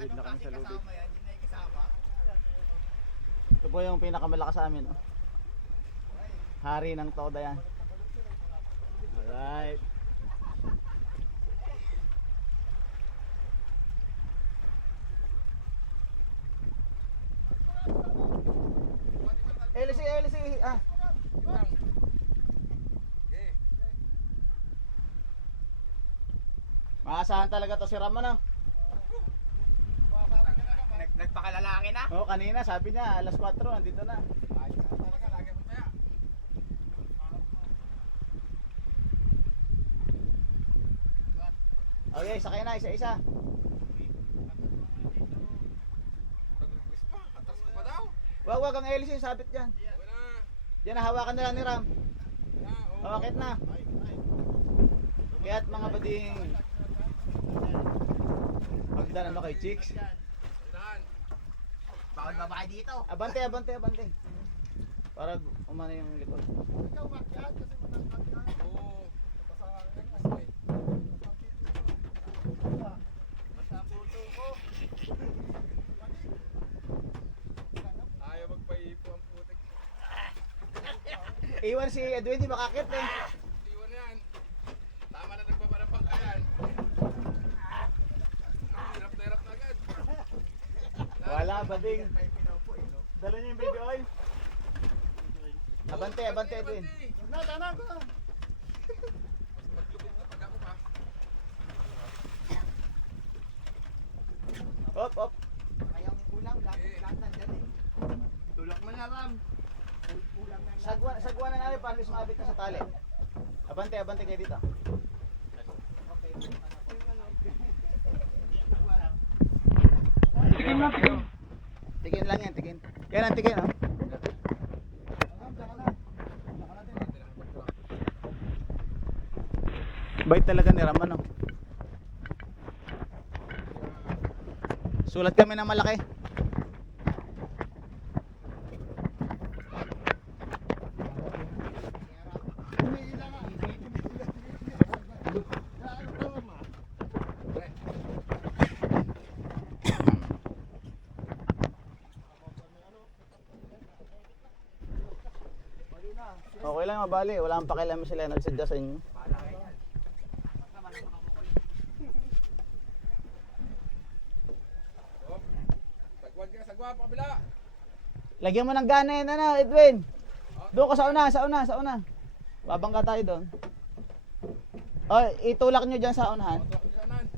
Tawid na kami sa lubid. Kasama yan, hindi na ikasama. Ito po yung pinakamalakas sa amin. Oh. Hari ng toda yan. Alright. LC. Ah. Maasahan talaga to si Ramon, no? Nagpakalalaki na. Oo, kanina sabi niya alas 4 nandito na. Okay, sakay na isa-isa. Wag ang LC, sabit dyan. Diyan na, hawakan na lang ni Ram. Hawakit na. Kaya't mga bading pagdan ano kay Chicks. Bawal babae dito. Abante. Para umano yung likod. Ayaw magpaipo ang putik. Iwan si Edwin, di makakit eh. Iwan yan. Tama na nagbaba ng pangkayan. Hirap na agad. Wala bading. Dala niyo yung baby oil. Abante Edwin. Tanang ko na. Maglubog na pag ako pa. Op. Kayang ulang, lahat nandyan eh. Tulak mo na, Ram. Ulang na Sagwa na namin para sumabit na sa tali. Abante kayo dito. Tikin lang yan, tikin. Yan ang tikin, oh. Bait talaga ni Raman, oh. Sulat kami ng malaki. Okay lang, mabali. Wala kang pakialam sila nagsadya sa inyo. Sagwa pa kabila. Lagyan mo ng gana yan, ano, Edwin. Doon ka sa una. Babangga tayo doon. Oh, itulak nyo dyan sa unahan. Sanan.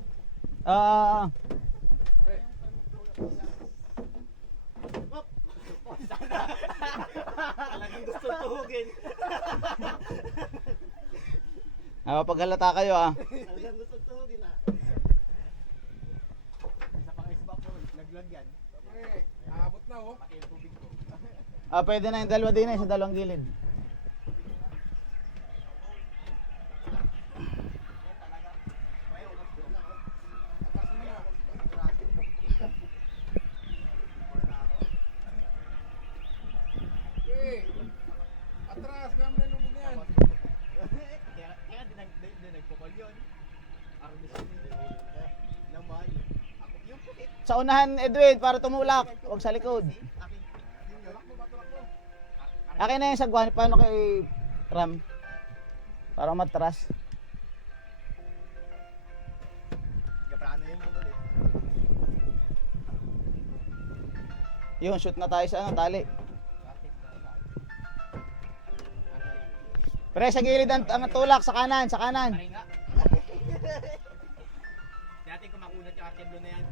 Talagang gusto tuhugin. Paghalata kayo, ah. Talagang gusto tuhugin, ah. Sa pang-isbak ko, laglag yan. Okay, aabot na oh. Pati yung tubig ko. Pwede na yung dalawa din sa dalawang gilid. Okay. Atras, gamit na lubog yan. Kaya di nagpapal yun. Arbis naman. Ako yung puti. Sa unahan, Edwin, para tumulak. Huwag sa likod. Akin na yung sagwan. Paano kay Ram? Para matras. Gaprano yun mo ulit. Yun, shoot na tayo sa tali. Pre, sa gilid ang tulak, sa kanan. Paringa. Dati kumakulat yung artiblo na yan.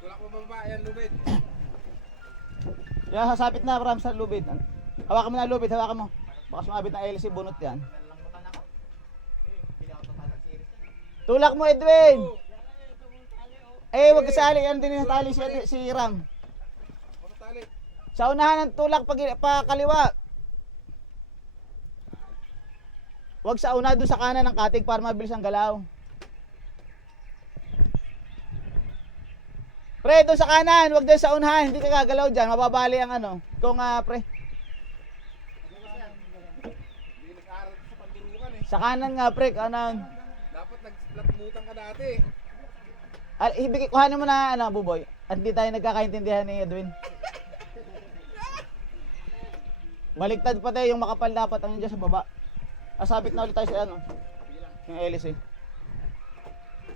Tulak mo baba, yan lubid. Yan, sasapit na, Ram, sa lubid. Hawakan mo na lubid, hawakan mo. Baka sumabit na LC, bunot yan. Nalangutan ako. Hindi ako tatang series. Tulak mo, Edwin! Wag ka sali. Yan din yung tali si Ram. Ano tali? Sa unahan ng tulak pa kaliwa. Wag sa una, doon sa kanan ng katig para mabilis ang galaw. Pre, doon sa kanan, wag doon sa unahan. Hindi ka gagalaw dyan, mababali ang ano. Kung pre. Hindi nag-aaral sa pandirukan eh. Sa kanan nga, pre, kanan. Dapat naglatmutan ka dati. Ibigay, kuhanin mo na, ano, Buboy. At hindi tayo nagkakaintindihan ni Edwin. Baligtad pa tayo, yung makapal dapat, ano dyan sa baba. Asabit na ulit tayo sa ano. Yung hélice.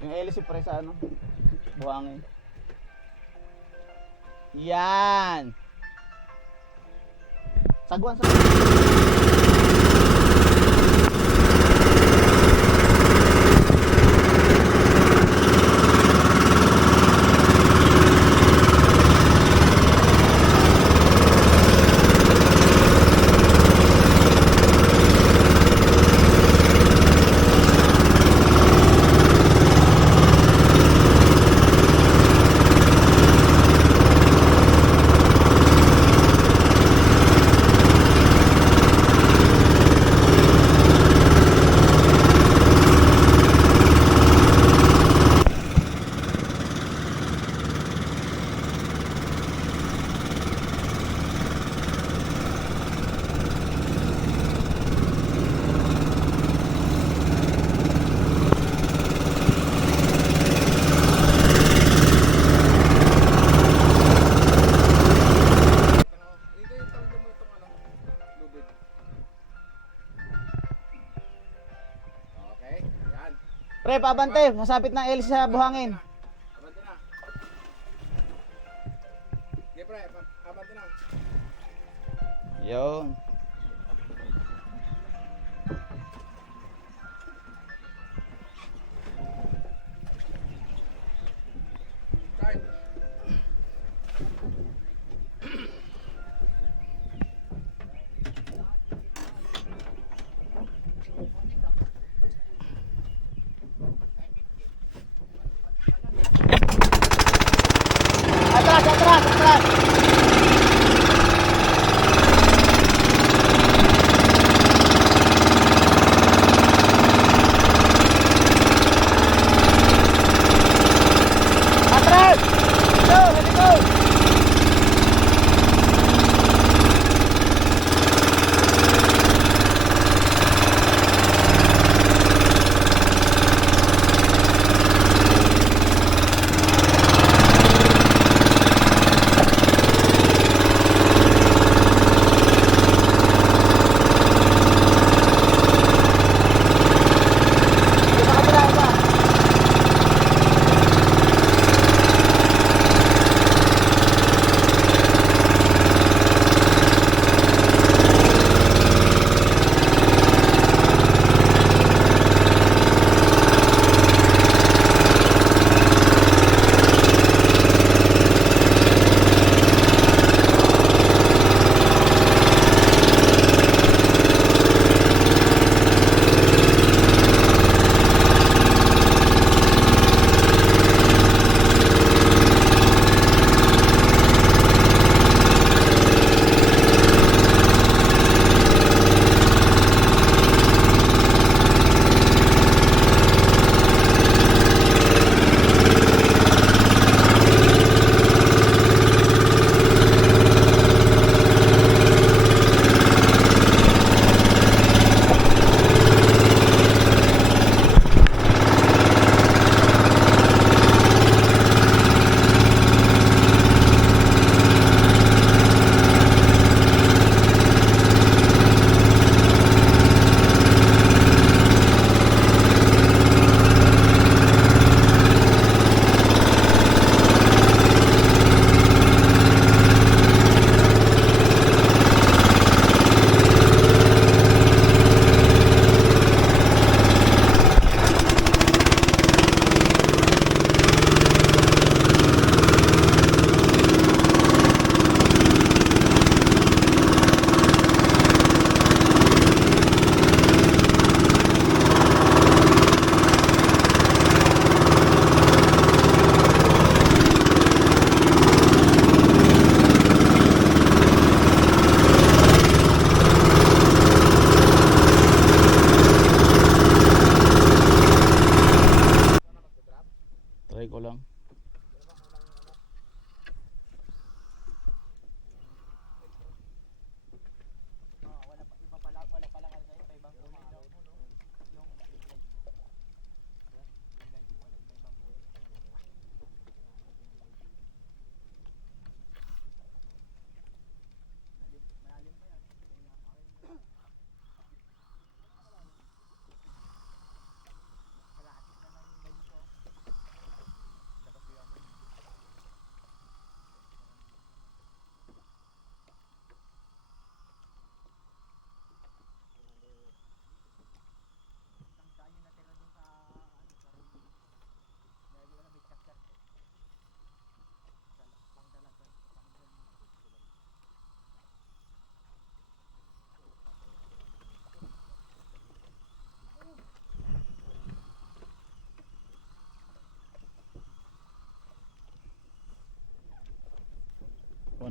Yung hélice pre sa ano. Buhangin. Yan. Sagwan sa Hindi, tawag mo itong ano, lubid. Okay, yan. pre, pabante. Masapit na hélice sa buhangin. Abante na. Sige pre, abante na. Yun. Start. Atras, atras, atras. Atras! Go, let it go!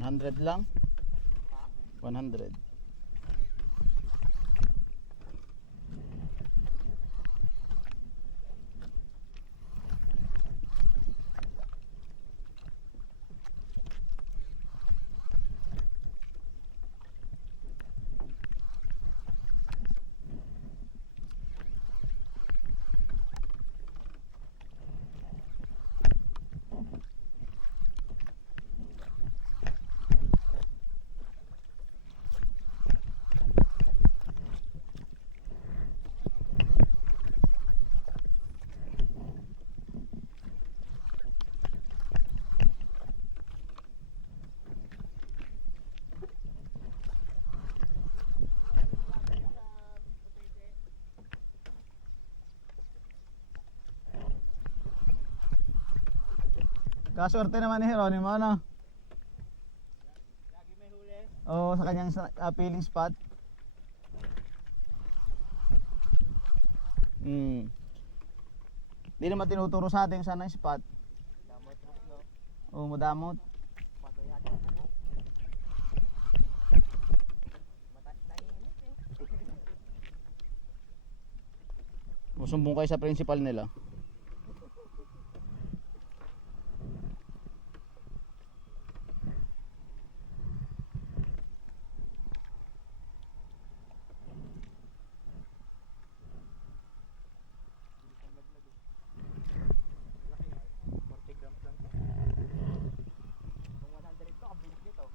100 lang. 100. Kaswerte naman ni Jeronimo, ano? Lagi may huli. Oo, sa kanyang feeling spot. Di naman tinuturo sa atin saan ang spot. Damot no. Oo, madamot. Pagayaan mo. Tahimik eh. Musumbong kayo sa principal nila. Laki nga. 40 grams lang to. Kung 100 to, kabilis nito.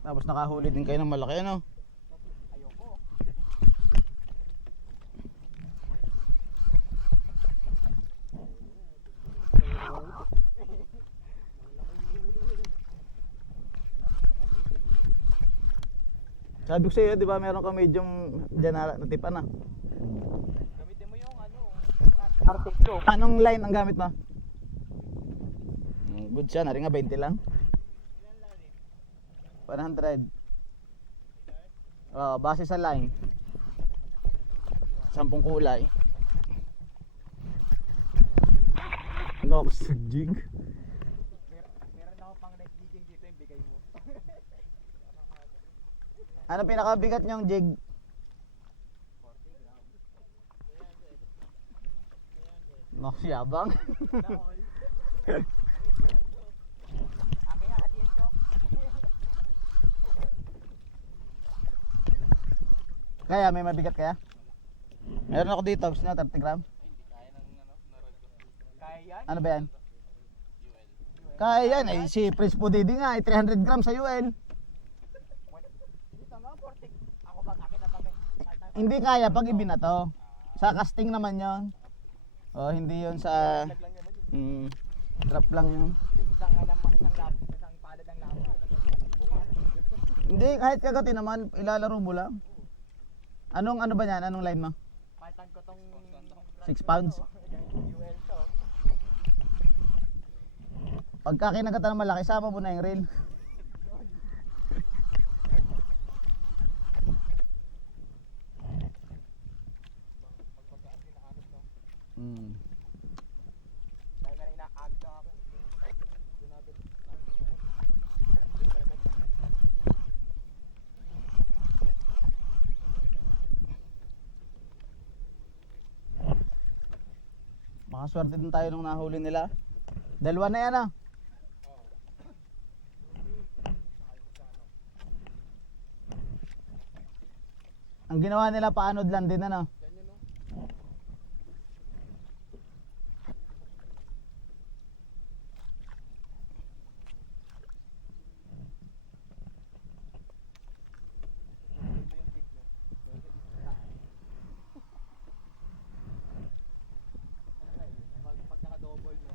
Tapos nakahuli din kayo ng malaki, ano? Ayoko. Sabi ko sa'yo, di ba meron ka medium dyan na natipan, ah? Gamitin mo yung ano, yung Arctic Pro. Anong line ang gamit mo? Good siya, nari nga 20 lang. 100. Base sa line. 10 kulay. Nox jig. Meron ako pang next jigging dito yung bigay mo. Ano pinakabigat niyong jig? 40 grams. Nox yabang. Naol. Akin nga, hatiin ko. Kaya may mabigat kaya? Meron ako dito, gusto nyo 30 gram? Kaya yan? Ano ba yan? Kaya yan, si Prince Pudidi nga, 300 grams sa UL. Dito nga, 40. Ako bang akin na bagay. Hindi kaya pag ibinato. Sa casting naman yon. Oh, hindi yon sa Lag lang naman yun. drop lang yun. Isang palad ng labo. Hindi, kahit kagati naman, ilalaro mo lang. Anong ano ba yan? Anong line mo? Palitan ko tong 6 pounds? UL to. Pagka kinagatan ng malaki, sama mo na yung reel. Dahil na inaag na ako. Ginabit. Makaswerte din tayo nung nahuli nila. Dalawa na yan, ah. Ang ginawa nila paanod lang din, ano? Pag naka-double, no?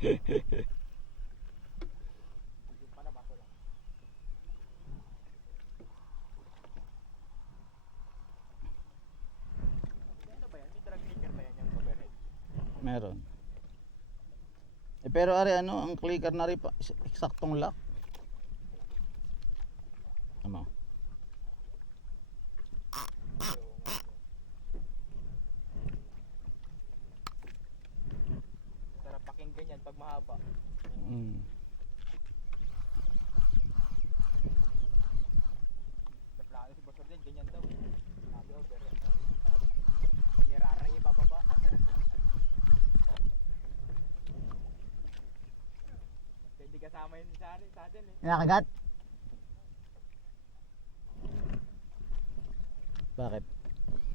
Yung pala bato lang. Ano ba yan? May drag maker ba yan yung overhead? Meron. Pero ari ano, ang clicker na rin pa, eksaktong lock. Ano? Sarap pakinggan yan pag mahaba. Mm. Sa plano si Boss Ordel, ganyan daw. Sabi overhead daw. Niraray ibababa. Hindi kasama yun sa atin eh. Nakagat? Bakit?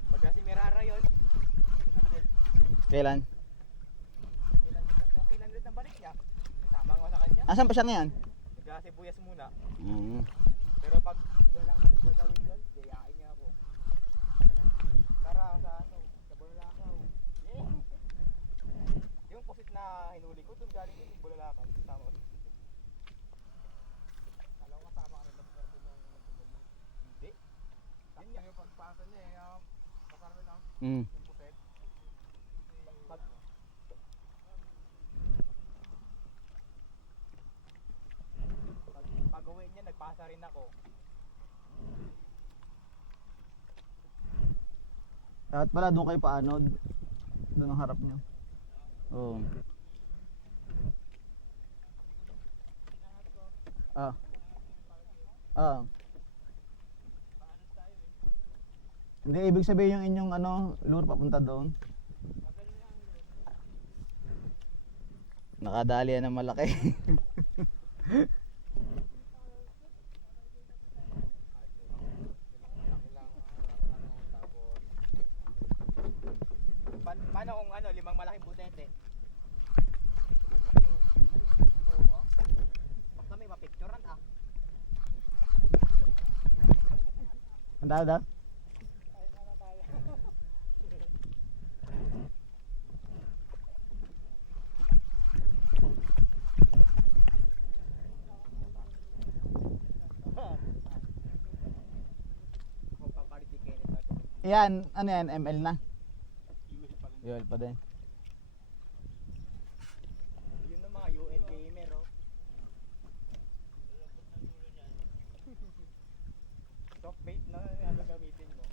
Pagka si Mirara yun, Kailan? kung kailan ulit ang balik niya, tama nga sa kanya. Asan pa siya ngayon? Nagkasibuyas muna. Mm. Pero pag walang gagawin yun, kayain niya ako. Tara sa ano, sa Bulalakaw. Yung pusit na hinuli ko, doon galing yun, yung Bulalakaw. Kasama ko. Alam ko kasama kami nag-order ng hindi. Yun nga yung pagpasa niya eh, kasama na Mm. yung pusit. Pag uwi niya, nagpasa rin ako. Dapat pala doon kayo paanod. Doon ang harap nyo. Oo. Ah. Ah. Hindi, ibig sabihin yung inyong ano, lure papunta doon. Nakadali yan ng malaki. Paano kung ano, 5 malaking butete? Oo ah. Basta may mapicturean ah. Ang dada? Ay na tayo. Kung papalit si Kenneth natin. Yan, ano yan, ML na? UL pa din. Yun ng mga UL gamer oh. Soft bait na ano gamitin mo.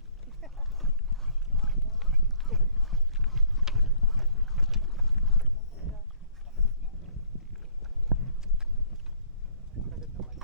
Kagat naman.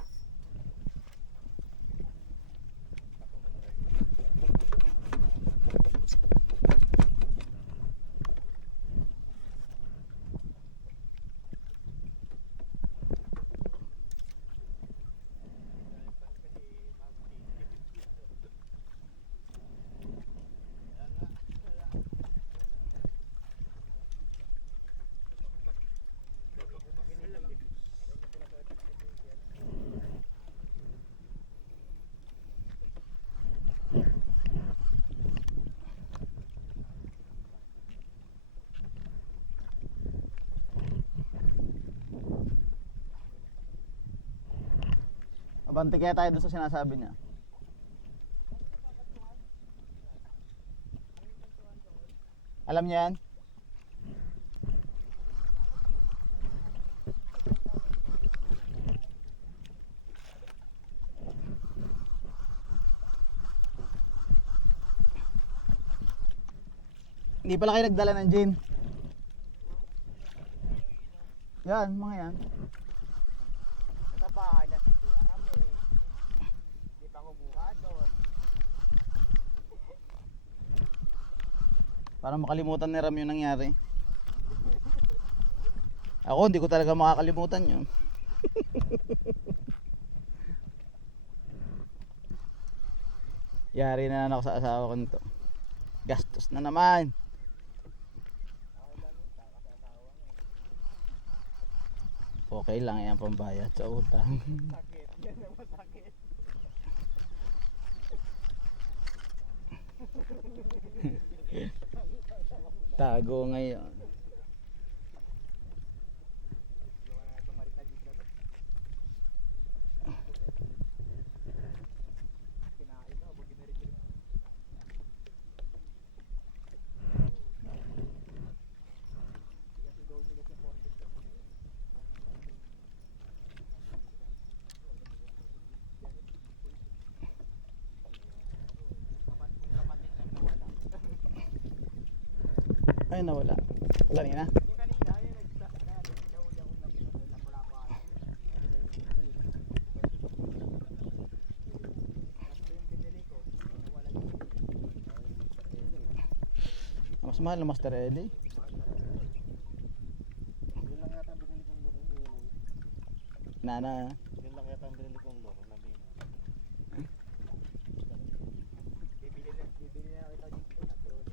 Abante kaya tayo doon sa sinasabi niya. Alam niya yan? Hindi pala kayo nagdala ng gin. Yan, mga yan. Sa bahay na si Kuya Ram eh. Hindi pa kumuha doon. Para makalimutan ni Ram yung nangyari. Ako, hindi ko talaga makakalimutan yun. Yari na ako sa asawa ko nito. Gastos na naman. Okay lang yan pambayad sa utang. Sakit. Yan ang masakit. Tago ngayon. Ay, nawala. Kanina? Yung kanina, yung nahuli akong wala pa. Tapos yung binili ko, nawala yung Mas mahal na Master Eli. yun lang yata ang binili kong loro. Nana. Yun lang yata ang binili kong loro. Bibili na kita dito.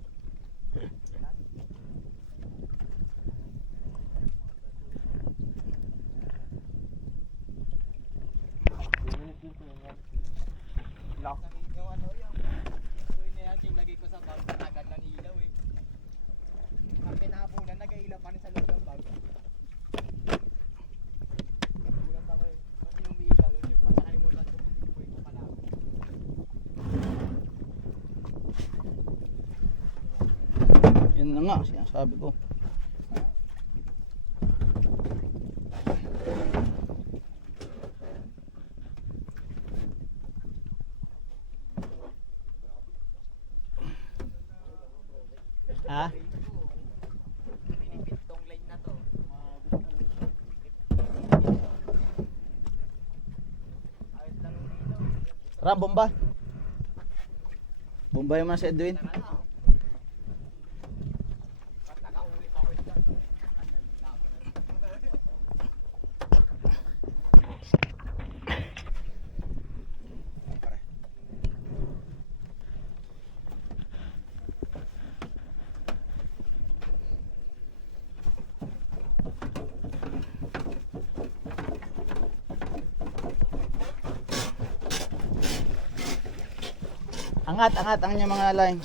Lock. Yung ano, yung na yan, yung lagay ko sa bag, tagal ng ilaw eh. Ang pinahapunan, nag-ailaw pa rin sa loob ng bag. Gulat ako eh. Kasi yung may ilaw, yun yung nakalimutan ko, buhay ko pala. Yun na nga, sinasabi ko. Ha? Pinipit tong line na to. Ayos lang yung ilaw. Ram, bomba. Bomba yung mga si Edwin. Tara na. Ba't nakaulit ako dyan? Angat, angat ang inyong mga line.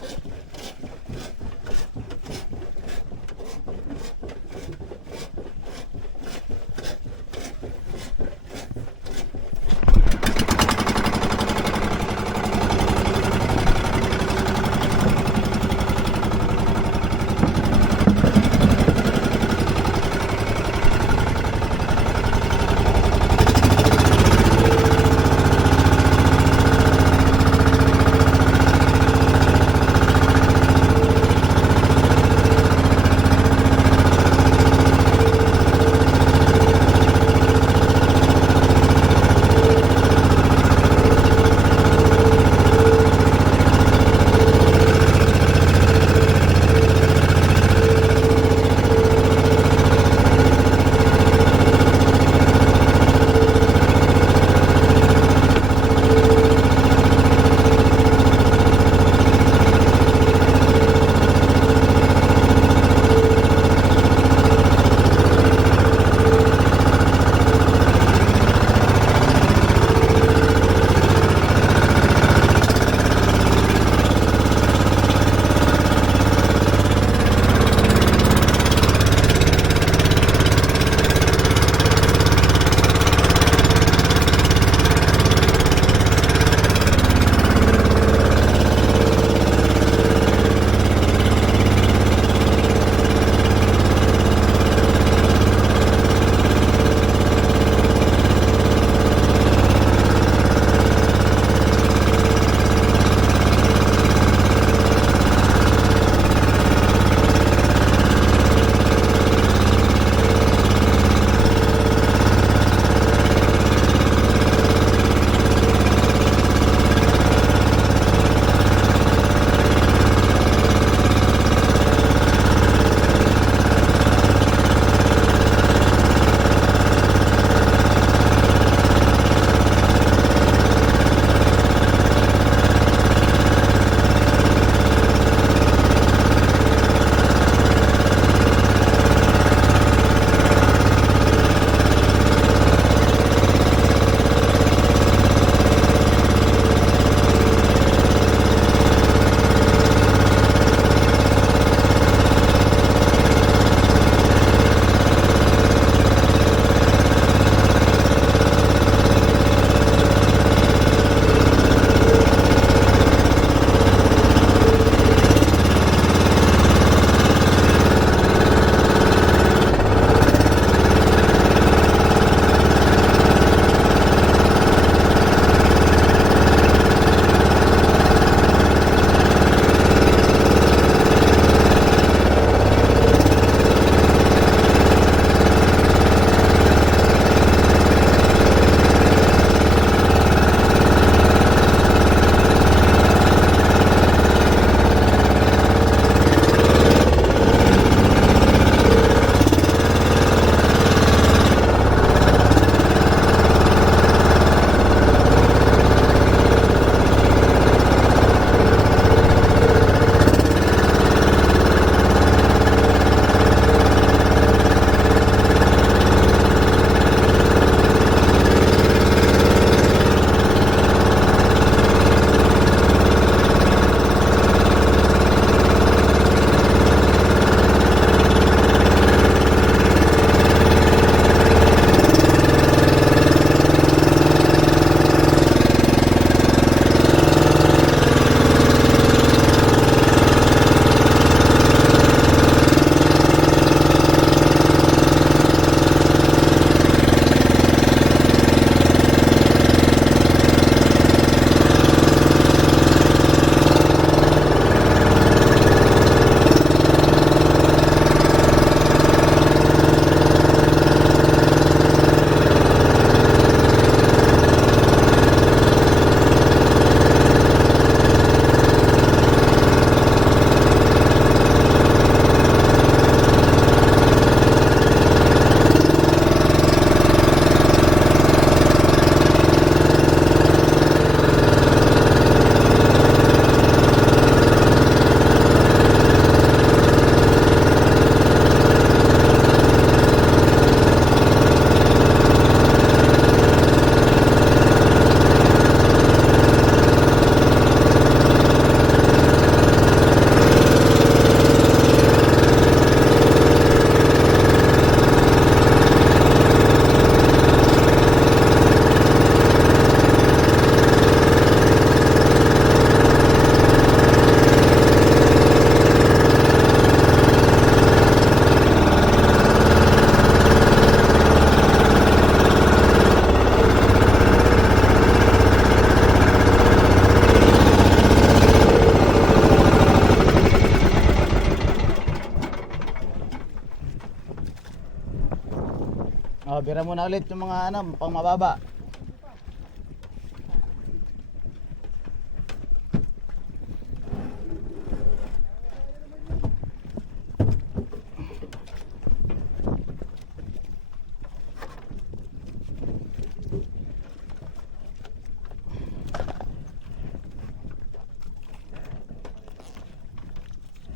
Tira mo na ulit yung mga ano, pang mababa.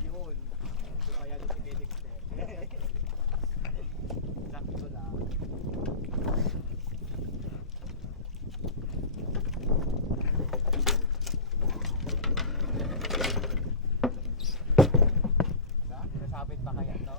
Yun. Kaya doon si Pedexter. Sakto lang. Nasabit pa kaya to?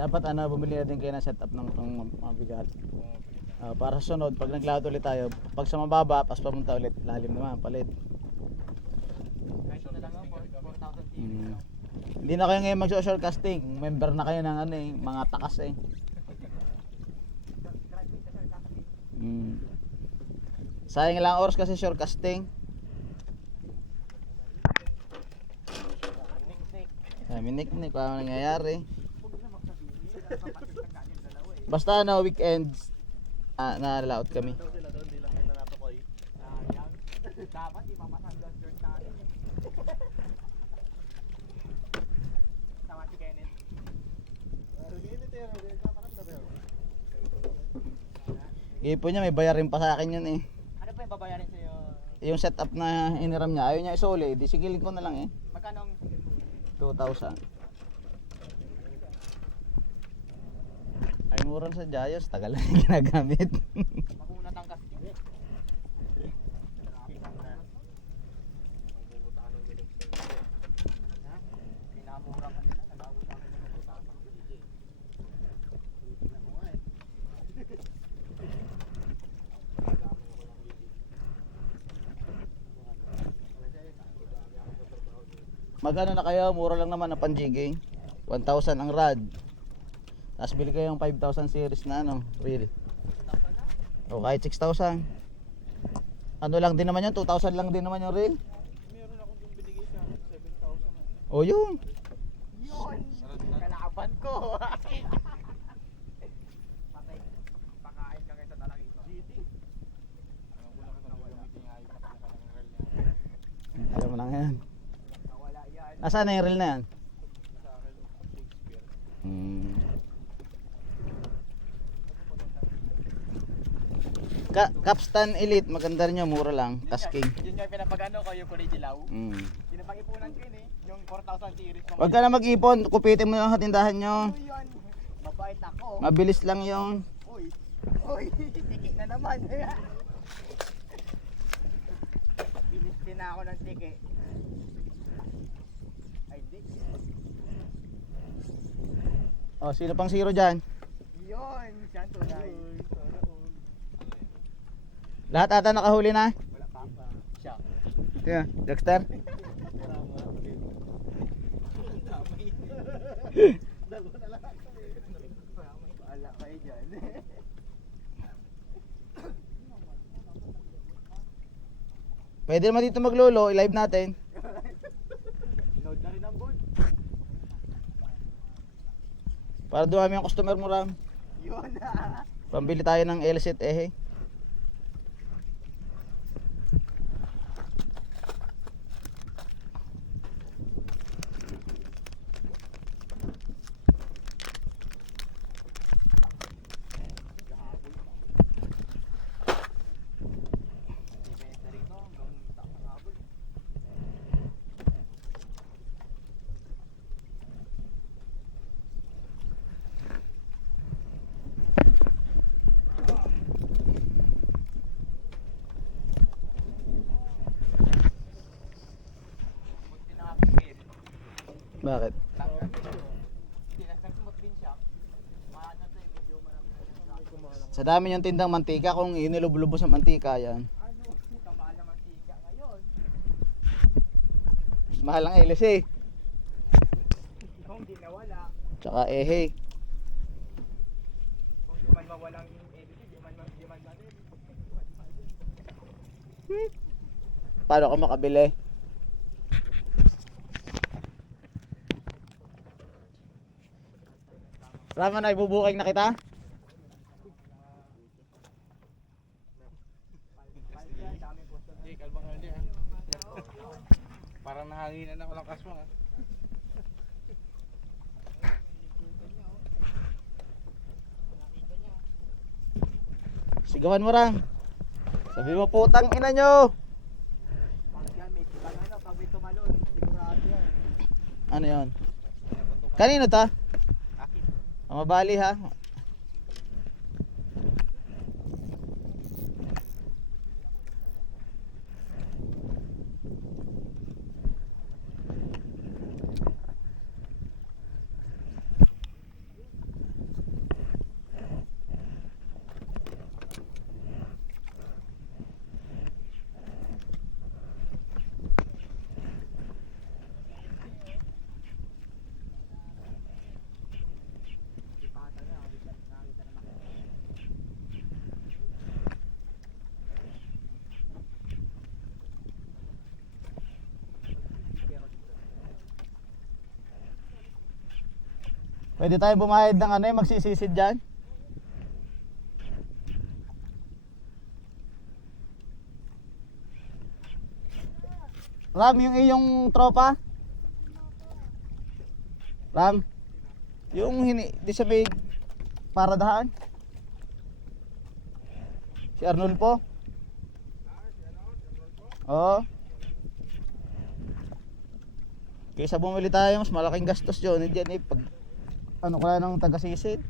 Dapat ano, bumili natin kayo ng setup ng pang mabigat. Para sa sunod, pag nag-cloud ulit tayo, pag sa mababa, pas pamunta ulit, lalim naman, palit. Kahit na lang ako, 4,000 TV. Mm. Hindi na kayo ngayon mag-social casting. Member na kayo ng ano eh, mga takas eh. Mm. Sayang lang oras kasi short casting. Minik-nik, paano nangyayari? Basta ano, weekends, na-allow kami. Dapat ipapasan doon dirt natin. Sama si Kenneth. Ipon niya, may bayarin pa sa akin yun eh. Ano pa yung babayarin sa'yo? Yung setup na iniram niya, ayaw niya isole, di sigilin ko na lang eh. Magkano ang 2,000. Ay mura sa Jayos, tagal na yung ginagamit. makunat ang casting? Pinamura ka nila, nag-aabot sa akin ng mga tama. Magkano na kayo? Mura lang naman na panjiging. 1,000 ang rad. Tapos bili kayo yung 5,000 series na ano, reel. O kahit 6,000. Ano lang din naman yun, 2,000 lang din naman yung reel. Meron akong yung binigay sa 7,000. O yun. Yun! Kalaban ko! Patay. Pakain ka ngayon sa talang ito. GT. Alam ko na kasi gamitin nga yung kapanakan ng rel niya. Alam mo lang yan. Nawala yan. Nasaan na yung reel na yan? Sa akin yung Shakespeare. Capstan Elite, maganda rin yun, mura lang. Tasking. Yun yung pinapagano ko yung Kulay Dilaw. Pinapag-ipunan ko yun eh. Yung 4,000 series. Huwag ka na mag-ipon, kupitin mo yung hatindahan nyo. Ano yun? Mabait ako. Mabilis lang yung Uy! Uy! Tiki na naman. Bilis din na ako ng tiki. Ay di. Oh, sino pang zero dyan? Yun! Siya ang tunay. Lahat ata nakahuli na. Wala pa. Siya. Tingnan, Dexter. Wala kayo dyan. Pwede naman dito maglolo, i-live natin. Load na rin ang board. Para dumami ang customer mo, Ram. Yun! Pambili tayo ng LSET eh. Bakit? Nagsimot din siya. Maano to eh, medyo marami na siya. Sa dami yung tindang mantika, kung inilublob sa mantika yan. Ano? Kamahal naman siya ngayon. Mas mahal ang LC. Kung di nawala, Tsaka ehe. kung di man mawalang editing, di man edit. Paano ka makabili? Rama na, ibubuking na kita? Hindi, kalma ka hindi ha. Parang nahanginan ako ng kasmo ha. Sigawan mo Ram. Sabi mo putang ina nyo. Pag yan, pag may tumalon, sigurado yan. Ano yon? Kanino ta? Mabali ha. Pwede tayo bumahid ng ano eh, magsisisid dyan. Ram, yung iyong tropa? Ram, yung di sa may paradahan? Si Arnold po? Oo. Kaysa bumili tayo, mas malaking gastos yun. Hindi yan eh, pag ano kaya ng taga-sisid?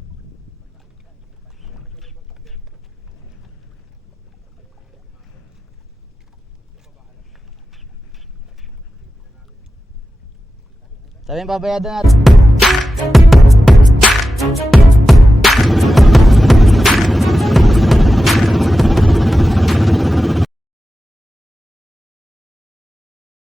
Sabi yung babayadan natin.